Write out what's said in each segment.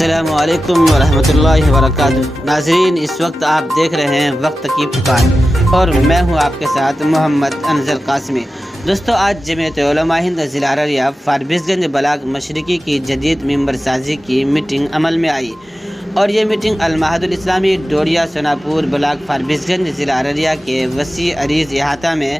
السلام علیکم ورحمۃ اللہ وبرکاتہ۔ ناظرین، اس وقت آپ دیکھ رہے ہیں وقت کی پکار اور میں ہوں آپ کے ساتھ محمد انزل قاسمی۔ دوستو، آج جمعیت علماء ہند ضلع ارریہ فاربیس گنج بلاک مشرقی کی جدید ممبر سازی کی میٹنگ عمل میں آئی اور یہ میٹنگ المعہد الاسلامی ڈوڈیا سوناپور بلاک فاربیس گنج ضلع ارریہ کے وسیع عریض احاطہ میں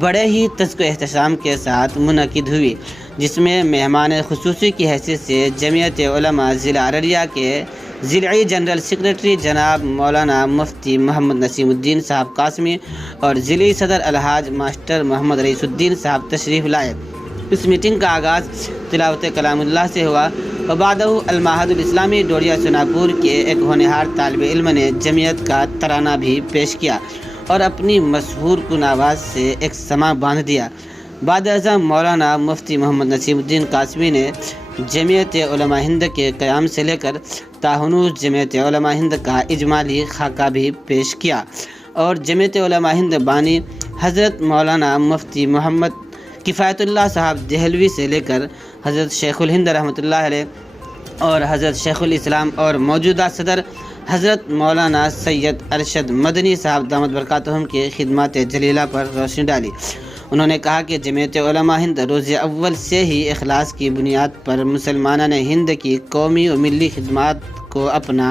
بڑے ہی تزک و احتشام کے ساتھ منعقد ہوئی، جس میں مہمان خصوصی کی حیثیت سے جمعیت علماء ضلع ارریہ کے ضلعی جنرل سیکریٹری جناب مولانا مفتی محمد نسیم الدین صاحب قاسمی اور ضلعی صدر الحاج ماسٹر محمد رئیس الدین صاحب تشریف لائے۔ اس میٹنگ کا آغاز تلاوت کلام اللہ سے ہوا اور بعدہ المعہد الاسلامی ڈوڈیا سوناپور کے ایک ہونہار طالب علم نے جمعیت کا ترانہ بھی پیش کیا اور اپنی مشہور کن آواز سے ایک سماع باندھ دیا۔ بعد ازاں مولانا مفتی محمد نسیم الدین قاسمی نے جمعیت علماء ہند کے قیام سے لے کر تاہنوز جمعیت علماء ہند کا اجمالی خاکہ بھی پیش کیا اور جمعیت علماء ہند بانی حضرت مولانا مفتی محمد کفایت اللہ صاحب دہلوی سے لے کر حضرت شیخ الہند رحمۃ اللہ علیہ اور حضرت شیخ الاسلام اور موجودہ صدر حضرت مولانا سید ارشد مدنی صاحب دامت برکاتہم کی خدمات جلیلہ پر روشنی ڈالی۔ انہوں نے کہا کہ جمعیت علماء ہند روز اول سے ہی اخلاص کی بنیاد پر مسلمانان ہند کی قومی و ملی خدمات کو اپنا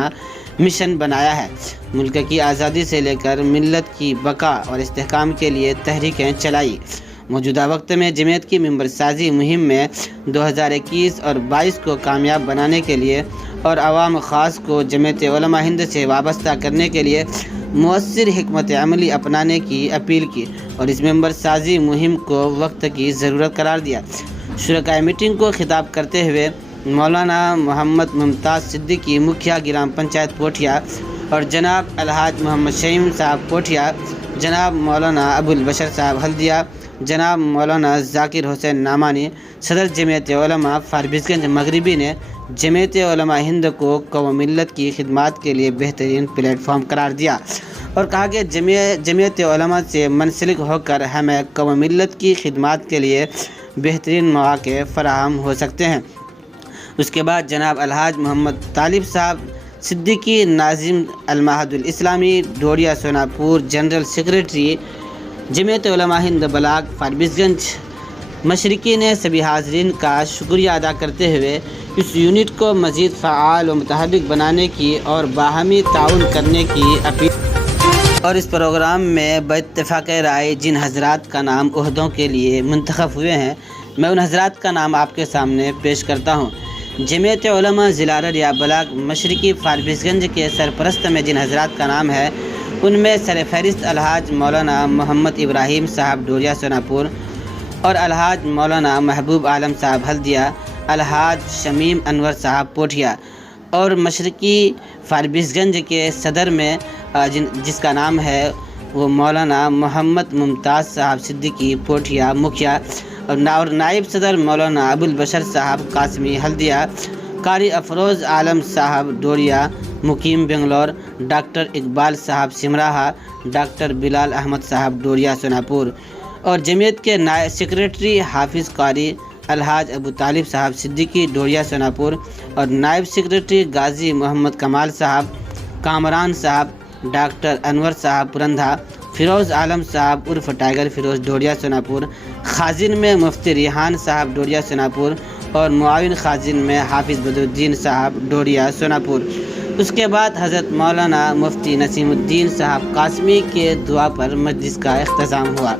مشن بنایا ہے۔ ملک کی آزادی سے لے کر ملت کی بقا اور استحکام کے لیے تحریکیں چلائی۔ موجودہ وقت میں جمعیت کی ممبر سازی مہم میں 2021 اور 22 کو کامیاب بنانے کے لیے اور عوام خاص کو جمعیت علماء ہند سے وابستہ کرنے کے لیے مؤثر حکمت عملی اپنانے کی اپیل کی اور اس ممبر سازی مہم کو وقت کی ضرورت قرار دیا۔ شرکائے میٹنگ کو خطاب کرتے ہوئے مولانا محمد ممتاز صدیقی مکھیا گرام پنچایت پوٹھیا اور جناب الحاج محمد شعیم صاحب پوٹھیا، جناب مولانا ابو البشر صاحب ہلدیا، جناب مولانا ذاکر حسین نعمانی، صدر جمعیت علماء فاربیس گنج مغربی نے جمعیت علماء ہند کو قوم ملت کی خدمات کے لیے بہترین پلیٹ فارم قرار دیا اور کہا کہ جمعیت علماء سے منسلک ہو کر ہمیں قوم ملت کی خدمات کے لیے بہترین مواقع فراہم ہو سکتے ہیں۔ اس کے بعد جناب الحاج محمد طالب صاحب صدیقی ناظم المعہد الاسلامی ڈوڈیا سوناپور جنرل سیکریٹری جمعیت علماء ہند بلاک فاربیس گنج مشرقی نے سبھی حاضرین کا شکریہ ادا کرتے ہوئے اس یونٹ کو مزید فعال و متحرک بنانے کی اور باہمی تعاون کرنے کی اپیل اور اس پروگرام میں باتفاق رائے جن حضرات کا نام عہدوں کے لیے منتخب ہوئے ہیں، میں ان حضرات کا نام آپ کے سامنے پیش کرتا ہوں۔ جمعیت علماء ضلع ارریہ بلاک مشرقی فاربیس گنج کے سرپرست میں جن حضرات کا نام ہے، ان میں سر فہرست الحاج مولانا محمد ابراہیم صاحب ڈوڈیا سوناپور اور الحاج مولانا محبوب عالم صاحب ہلدیا، الحاج شمیم انور صاحب پوٹھیا اور مشرقی فاربیس گنج کے صدر میں جس کا نام ہے وہ مولانا محمد ممتاز صاحب صدیقی پوٹھیا مکھیا اور نائب صدر مولانا ابو البشر صاحب قاسمی ہلدیا، قاری افروز عالم صاحب ڈوڈیا مقیم بنگلور، ڈاکٹر اقبال صاحب سمراہا، ڈاکٹر بلال احمد صاحب ڈوڈیا سوناپور اور جمعیت کے نائب سیکریٹری حافظ قاری الحاج ابو طالب صاحب صدیقی ڈوڈیا سوناپور اور نائب سیکریٹری غازی محمد کمال صاحب کامران صاحب، ڈاکٹر انور صاحب پرندھا، فیروز عالم صاحب عرف ٹائیگر فیروز ڈوڈیا سوناپور، خازن میں مفتی ریحان صاحب ڈوڈیا سوناپور اور معاون خازن میں حافظ بدرالدین صاحب ڈوڈیا سوناپور۔ اس کے بعد حضرت مولانا مفتی نسیم الدین صاحب قاسمی کے دعا پر مجلس کا اختتام ہوا۔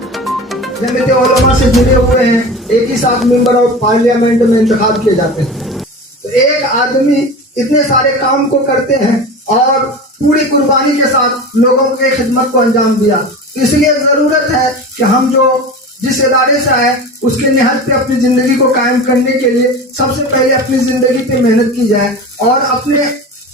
جمعیت علماء سے جڑے ہوئے ہیں، ایک ہی ساتھ ممبر آف پارلیمنٹ میں انتخاب کیے جاتے ہیں، تو ایک آدمی اتنے سارے کام کو کرتے ہیں اور پوری قربانی کے ساتھ لوگوں کی خدمت کو انجام دیا۔ اس لیے ضرورت ہے کہ ہم جو جس ادارے سے آئے اس کے نہج پہ اپنی زندگی کو قائم کرنے کے لیے سب سے پہلے اپنی زندگی پہ محنت کی جائے اور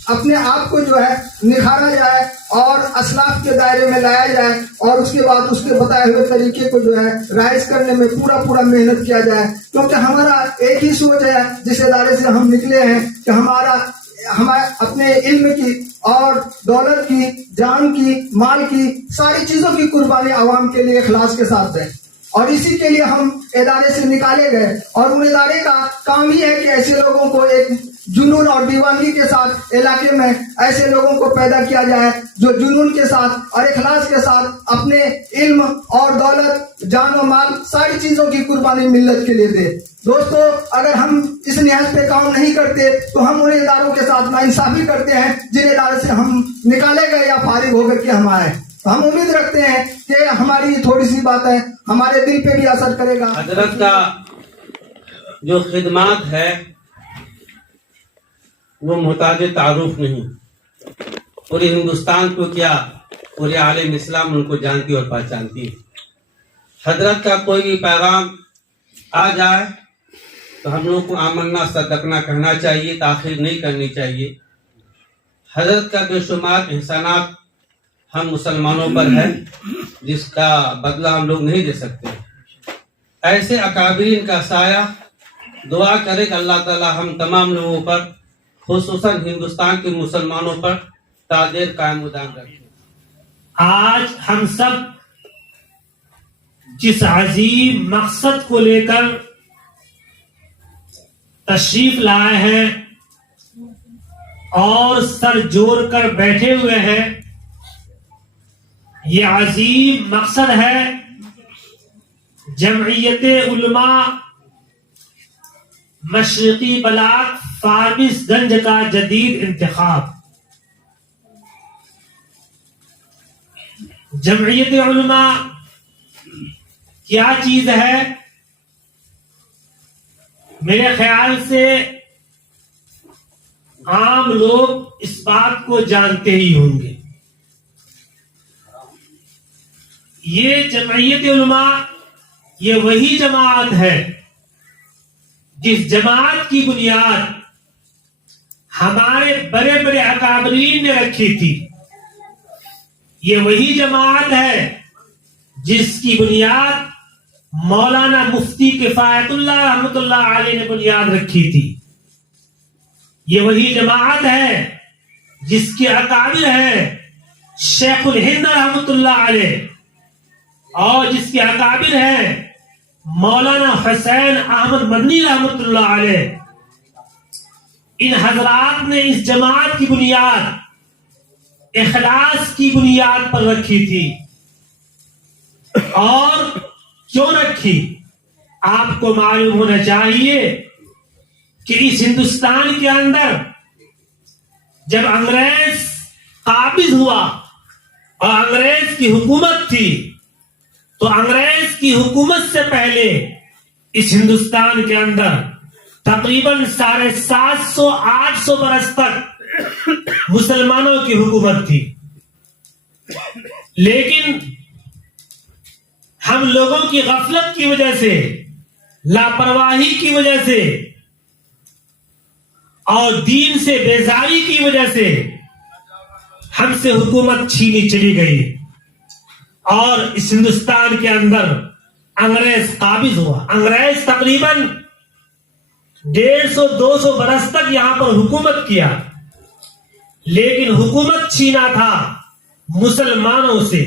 اپنے آپ کو جو ہے نکھارا جائے اور اسلاف کے دائرے میں لایا جائے اور اس کے بعد اس کے بتائے ہوئے طریقے کو جو ہے رائز کرنے میں پورا محنت کیا جائے، کیونکہ ہمارا ایک ہی سوچ ہے جس ادارے سے ہم نکلے ہیں کہ ہمارے اپنے علم کی اور دولت کی، جان کی، مال کی، ساری چیزوں کی قربانی عوام کے لیے اخلاص کے ساتھ دیں۔ اور اسی کے لیے ہم ادارے سے نکالے گئے، اور ان ادارے کا کام ہی ہے کہ ایسے لوگوں کو ایک جنون اور دیوانگی کے ساتھ علاقے میں ایسے لوگوں کو پیدا کیا جائے جو جنون کے ساتھ اور اخلاص کے ساتھ اپنے علم اور دولت، جان و مال، ساری چیزوں کی قربانی ملت کے لیے دے۔ دوستو، اگر ہم اس نہج پہ کام نہیں کرتے تو ہم ان اداروں کے ساتھ ناانصافی کرتے ہیں جن ادارے سے ہم نکالے گئے یا فارغ ہو کر کے ہم آئے۔ تو ہم امید رکھتے ہیں کہ ہماری تھوڑی سی بات ہے ہمارے دل پہ بھی اثر کرے گا۔ حضرت کا جو خدمات ہے وہ محتاج تعارف نہیں، پورے ہندوستان کو کیا پورے عالم اسلام ان کو جانتی اور پہچانتی ہے۔ حضرت کا کوئی بھی پیغام آ جائے تو ہم لوگ کو آمنا صدقنا کہنا چاہیے، تاخیر نہیں کرنی چاہیے۔ حضرت کا بے شمار احسانات ہم مسلمانوں پر ہے جس کا بدلہ ہم لوگ نہیں دے سکتے۔ ایسے اکابرین کا سایہ دعا کرے کہ اللہ تعالی ہم تمام لوگوں پر، خصوصاً ہندوستان کے مسلمانوں پر تاجر قائم و دائم رکھے۔ آج ہم سب جس عظیم مقصد کو لے کر تشریف لائے ہیں اور سر جوڑ کر بیٹھے ہوئے ہیں، یہ عظیم مقصد ہے جمعیت علماء مشرقی بلاک فارمس گنج کا جدید انتخاب۔ جمعیت علماء کیا چیز ہے؟ میرے خیال سے عام لوگ اس بات کو جانتے ہی ہوں گے۔ یہ جمعیت علماء یہ وہی جماعت ہے جس جماعت کی بنیاد ہمارے بڑے بڑے اکابرین نے رکھی تھی۔ یہ وہی جماعت ہے جس کی بنیاد مولانا مفتی کفایت اللہ رحمۃ اللہ علیہ نے بنیاد رکھی تھی۔ یہ وہی جماعت ہے جس کے اکابر ہیں شیخ الہند رحمۃ اللہ علیہ، اور جس کے اکابر ہیں مولانا حسین احمد مدنی رحمۃ اللہ علیہ۔ ان حضرات نے اس جماعت کی بنیاد اخلاص کی بنیاد پر رکھی تھی۔ اور کیوں رکھی؟ آپ کو معلوم ہونا چاہیے کہ اس ہندوستان کے اندر جب انگریز قابض ہوا اور انگریز کی حکومت تھی، تو انگریز کی حکومت سے پہلے اس ہندوستان کے اندر تقریباً 750-800 برس تک مسلمانوں کی حکومت تھی۔ لیکن ہم لوگوں کی غفلت کی وجہ سے، لاپرواہی کی وجہ سے اور دین سے بیزاری کی وجہ سے ہم سے حکومت چھینی چلی گئی، اور اس ہندوستان کے اندر انگریز قابض ہوا۔ انگریز تقریباً 150-200 برس تک یہاں پر حکومت کیا، لیکن حکومت چھینا تھا مسلمانوں سے۔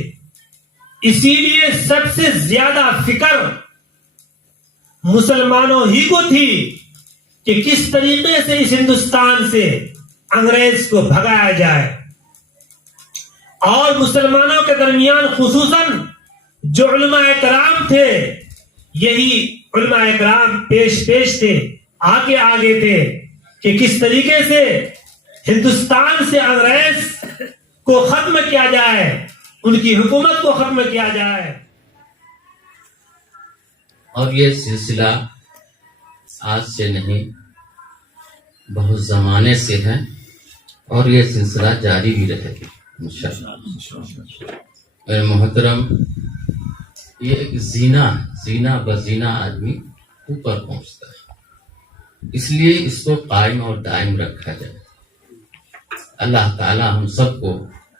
اسی لیے سب سے زیادہ فکر مسلمانوں ہی کو تھی کہ کس طریقے سے اس ہندوستان سے انگریز کو بھگایا جائے۔ اور مسلمانوں کے درمیان خصوصاً جو علماء کرام تھے، یہی علماء کرام پیش تھے، آگے تھے کہ کس طریقے سے ہندوستان سے انگریز کو ختم کیا جائے، ان کی حکومت کو ختم کیا جائے۔ اور یہ سلسلہ آج سے نہیں، بہت زمانے سے ہے، اور یہ سلسلہ جاری بھی رہے گا انشاءاللہ۔ اے محترم، یہ ایک زینہ بزینہ آدمی اوپر پہنچتا ہے، اس لیے اس کو قائم اور دائم رکھا جائے۔ اللہ تعالی ہم سب کو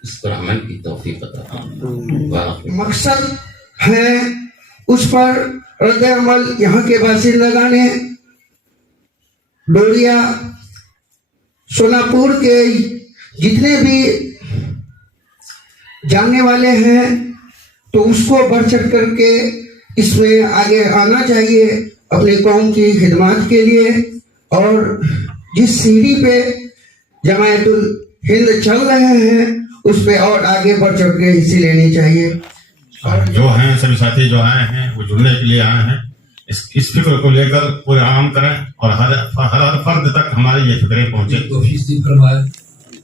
اس پر عمل کی توفیق عطا فرمائے۔ مقصد ہے اس پر رد عمل یہاں کے باشندے لگانے۔ ڈوریا سولاپور کے جتنے بھی جاننے والے ہیں تو اس کو بڑھ چڑھ کر کے اس میں آگے آنا چاہیے اپنی قوم کی خدمات کے لیے، اور جس سیڑھی پہ جماعت الہند چل رہے ہیں اس پہ اور آگے بڑھ چڑھ کے حصے لینی چاہیے. جو ہیں سبھی ساتھی جو آئے ہیں وہ جڑنے کے لیے آئے ہیں، اس فکر کو لے کر پورے عام کریں اور ہر فرد تک ہماری یہ فکریں پہنچے. توفیق نصیب فرمائے.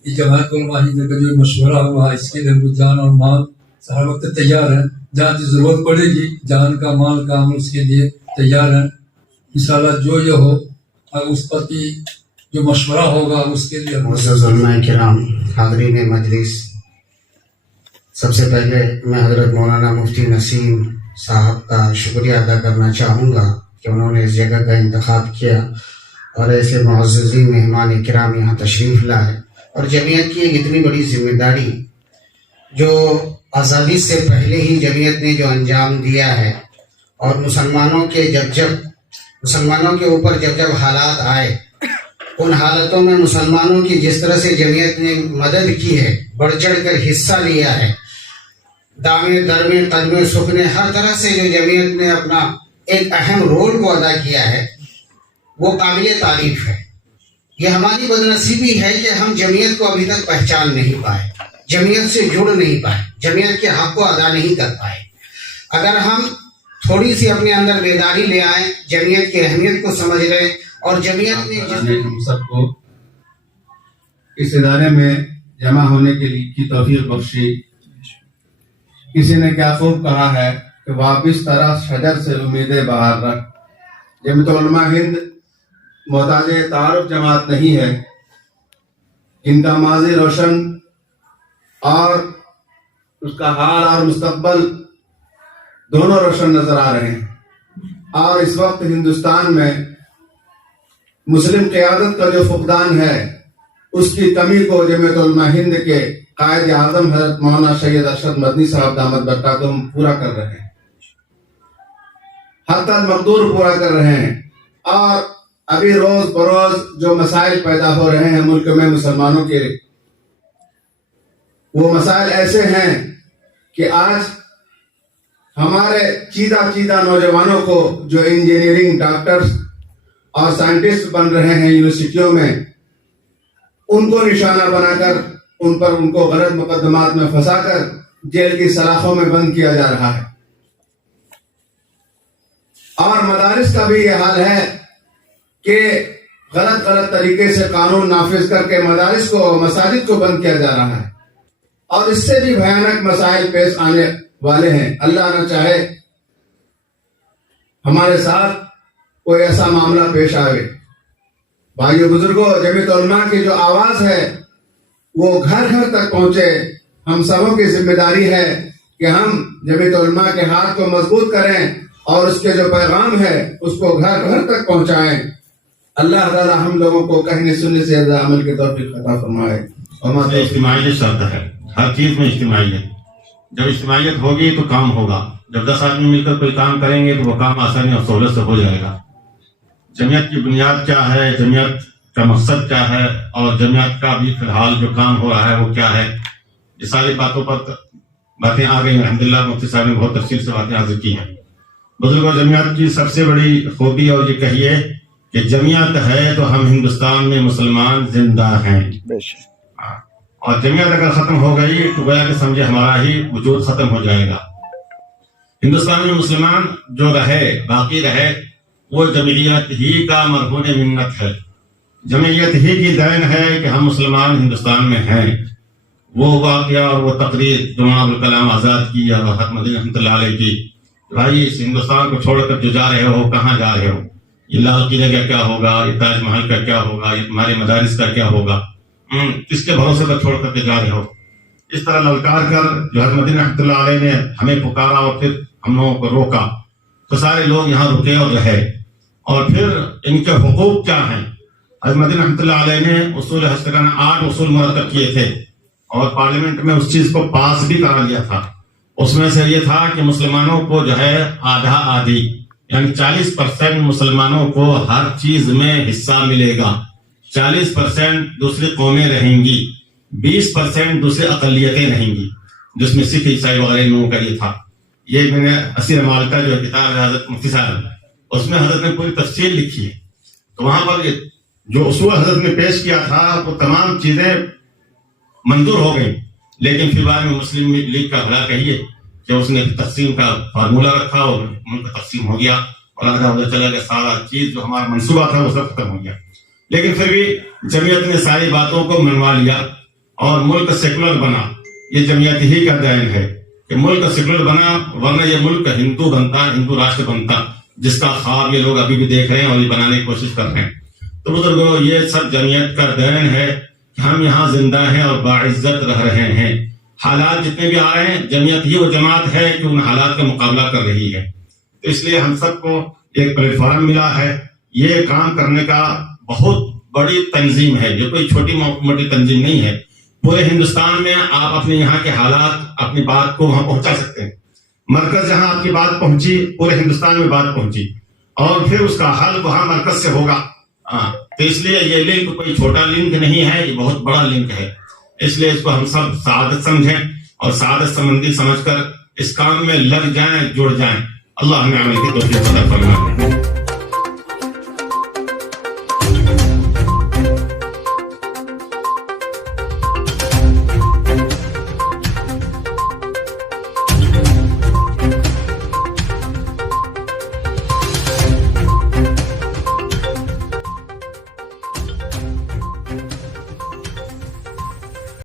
یہ جماعت علماء ہند کا جو مشورہ ہوا اس کے لیے ہم جان اور مال ہر وقت تیار ہیں، جہاں کی ضرورت پڑے گی جان کا مال کا ہم اس کے لیے تیار ہیں. انشاءاللہ جو یہ ہو اس پر کی جو مشورہ ہوگا اس کے لیے معزز علماء کرام، حاضرین مجلس، سب سے پہلے میں حضرت مولانا مفتی نسیم صاحب کا شکریہ ادا کرنا چاہوں گا کہ انہوں نے اس جگہ کا انتخاب کیا اور ایسے معززین مہمان کرام یہاں تشریف لائے، اور جمعیت کی ایک اتنی بڑی ذمہ داری جو آزادی سے پہلے ہی جمعیت نے جو انجام دیا ہے، اور مسلمانوں کے اوپر جب حالات آئے، ان حالتوں میں مسلمانوں کی جس طرح سے جمعیت نے مدد کی ہے، بڑھ چڑھ کر حصہ لیا ہے، دامے درمے قدمے سکھنے ہر طرح سے جو جمعیت نے اپنا ایک اہم رول کو ادا کیا ہے، وہ قابل تعریف ہے. یہ ہماری بدنصیبی ہے کہ ہم جمعیت کو ابھی تک پہچان نہیں پائے، جمعیت سے جڑ نہیں پائے، جمعیت کے حق کو ادا نہیں کر پائے. اگر ہم تھوڑی سی اپنے اندر بیداری لے آئیں، جمعیت کی اہمیت کو سمجھ رہے، اور جمعیت نے ہم سب کو اس ادارے میں جمع ہونے کے لیے کی توفیق بخشی. کسی نے کیا خوب کہا ہے کہ واپس طرح شجر سے امیدیں بہار رکھ. جمعیت علماء ہند محتاج تعارف جماعت نہیں ہے، ان کا ماضی روشن اور اس کا حال اور مستقبل دونوں روشن نظر آ رہے ہیں. اور اس وقت ہندوستان میں مسلم قیادت کا جو فقدان ہے، اس کی کمی کو جمعیت علماء ہند کے قائد اعظم حضرت مولانا سید ارشد مدنی صاحب دامت برکاتہم پورا کر رہے ہیں، حتی المقدور پورا کر رہے ہیں. اور ابھی روز بروز جو مسائل پیدا ہو رہے ہیں ملک میں مسلمانوں کے، وہ مسائل ایسے ہیں کہ آج ہمارے چیدہ نوجوانوں کو جو انجینئرنگ، ڈاکٹرز اور سائنٹسٹ بن رہے ہیں یونیورسٹیوں میں، ان کو نشانہ بنا کر ان کو غلط مقدمات میں پھنسا کر جیل کی سلاخوں میں بند کیا جا رہا ہے. اور مدارس کا بھی یہ حال ہے کہ غلط طریقے سے قانون نافذ کر کے مدارس کو، مساجد کو بند کیا جا رہا ہے. اور اس سے بھی بھیانک مسائل پیش آنے والے ہیں. اللہ نہ چاہے ہمارے ساتھ کوئی ایسا معاملہ پیش آئے. بھائیو بزرگوں، جمعیت علماء کی جو آواز ہے وہ گھر گھر تک پہنچے. ہم سبوں کی ذمہ داری ہے کہ ہم جمعیت علماء کے ہاتھ کو مضبوط کریں اور اس کے جو پیغام ہے اس کو گھر گھر تک پہنچائیں. اللہ تعالی ہم لوگوں کو کہنے سننے سے زیادہ عمل کی توفیق عطا فرمائے. اجتماعیت شرط ہے، ہر چیز میں اجتماعیت. جب اجتماعیت ہوگی تو کام ہوگا. جب 10 آدمی مل کر کوئی کام کریں گے تو وہ کام آسانی اور سہولت سے ہو جائے گا. جمعیت کی بنیاد کیا ہے، جمعیت کا مقصد کیا ہے، اور جمعیت کا بھی فی الحال جو کام ہو رہا ہے وہ کیا ہے، یہ ساری باتوں پر باتیں آ گئی. الحمدللہ مفتی صاحب نے بہت تفصیل سے باتیں حاضر کی ہیں. بزرگوں، جمعیت کی سب سے بڑی خوبی اور یہ کہیے کہ جمعیت ہے تو ہم ہندوستان میں مسلمان زندہ ہیں. اور جمعیت اگر ختم ہو گئی تو گویا کہ سمجھے ہمارا ہی وجود ختم ہو جائے گا. ہندوستان میں مسلمان جو رہے، باقی رہے، وہ جمعیت ہی کا مرہون منت ہے. جمعیت ہی کی دین ہے کہ ہم مسلمان ہندوستان میں ہیں. وہ واقعہ اور وہ تقریر جو مولانا ابوالکلام آزاد کی اور حضرت مدنی رحمۃ اللہ علیہ کی، بھائی اس ہندوستان کو چھوڑ کر جو جا رہے ہو، کہاں جا رہے ہو، یہ لال قلعے کا کیا ہوگا، یہ تاج محل کا کیا ہوگا، یہ ہمارے مدارس کا کیا ہوگا، کس کے بھروسے پر چھوڑ کر کے جا رہے ہو. اس طرح للکار کر جو حضرت مدنی رحمۃ اللہ علیہ نے ہمیں پکارا اور پھر ہم لوگوں کو روکا، تو سارے لوگ یہاں رکے اور رہے. اور پھر ان کے حقوق کیا ہیں. حضرت مدنی رحمۃ اللہ علیہ نے اصول ہستگان 8 اصول مرتب کیے تھے اور پارلیمنٹ میں اس چیز کو پاس بھی کرا لیا تھا. اس میں سے یہ تھا کہ مسلمانوں کو جو ہے آدھا آدھی، یعنی 40% مسلمانوں کو ہر چیز میں حصہ ملے گا. 40% دوسری قومیں رہیں گی، 20% دوسری اقلیتیں رہیں گی، جس میں سکھ عیسائی وغیرہ لوگوں کا یہ تھا. یہ میں نے اسیر مالکہ جو کتاب ہے حضرت مفتی صاحب، اس میں حضرت نے پوری تفصیل لکھی ہے. تو وہاں پر جو اصول حضرت نے پیش کیا تھا وہ تمام چیزیں منظور ہو گئی، لیکن پھر بعد میں مسلم لیگ کا بھلا کہیے کہ اس نے تقسیم کا فارمولہ رکھا اور ملک تقسیم ہو گیا اور آگے ادھر چلا گیا، سارا چیز جو ہمارا منصوبہ تھا وہ سب ختم ہو گیا. لیکن پھر بھی جمعیت نے ساری باتوں کو منوا لیا اور ملک سیکولر بنا. یہ جمعیت ہی کا دین ہے کہ ملک سیکولر بنا، ورنہ یہ ملک ہندو بنتا، ہندو راشٹر بنتا، جس کا خواب یہ لوگ ابھی بھی دیکھ رہے ہیں اور یہ بنانے کی کوشش کر رہے ہیں. تو بزرگوں، یہ سب جمعیت کا دین ہے کہ ہم یہاں زندہ ہیں اور باعزت رہ رہے ہیں. حالات جتنے بھی آ رہے ہیں، جمعیت ہی وہ جماعت ہے کہ ان حالات کا مقابلہ کر رہی ہے. تو اس لیے ہم سب کو ایک پلیٹ فارم ملا ہے یہ کام کرنے کا. بہت بڑی تنظیم ہے، یہ کوئی چھوٹی موٹی تنظیم نہیں ہے. پورے ہندوستان میں آپ اپنے یہاں کے حالات، اپنی بات کو وہاں پہنچا سکتے ہیں. مرکز جہاں آپ کی بات پہنچی، پورے ہندوستان میں بات پہنچی، اور پھر اس کا حل وہاں مرکز سے ہوگا. تو اس لیے یہ لنک کوئی چھوٹا لنک نہیں ہے، یہ بہت بڑا لنک ہے. اس لیے اس کو ہم سب سعادت سمجھیں اور سعادت سمندی سمجھ کر اس کام میں لگ جائیں، جڑ جائیں. اللہ ہمیں عمل کی توفیق عطا فرمائے.